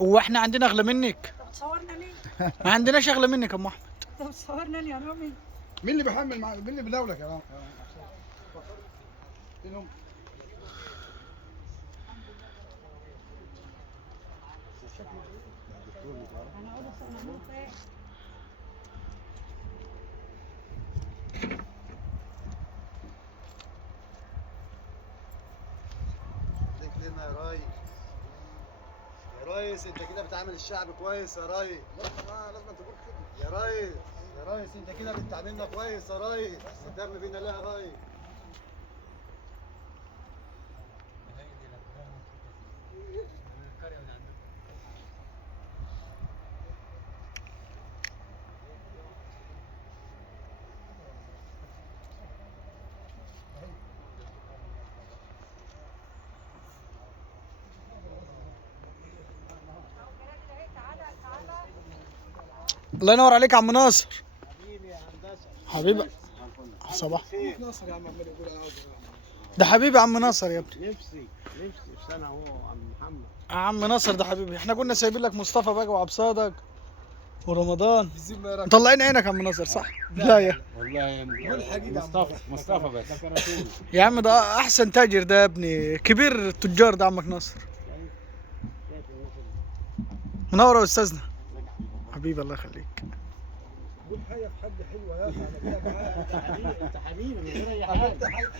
هو احنا عندنا اغلى منك؟ طب تصورنا ليه؟ ما عندناش اغلى منك يا ام احمد. طب تصورنا ليه يا رامي؟ مين اللي بيحمل مين اللي بيداولك يا رام؟ فينهم؟ انا اقول لك نعمله ايه؟ ليك لنا يا ريس. يا ريس انت كده بتعامل الشعب كويس يا ريس. لازم تقول كده يا ريس. يا ريس انت كده بتعاملنا كويس يا ريس. بتهتم بينا ليه يا ريس؟ الله ينور عليك يا عم ناصر. حبيبي يا هندسه. حبيبي صباح. ناصر يا عم عمال يقول انا عاوز ده حبيبي يا عم ناصر يا ابني. نفسي في سنه اهو عم محمد. يا عم ناصر ده حبيبي، احنا كنا سايبين لك مصطفى بقى وعبد صادق ورمضان. مطلعين عينك يا عم ناصر صح؟ لا يا والله مصطفى بس. يا عم ده احسن تاجر ده يا ابني، كبير التجار ده عمك ناصر. منور يا استاذنا. حبيبي الله يخليك. قول حاجه في حد حلوه يا اخي. انت حبيبي من غير اي حاجه.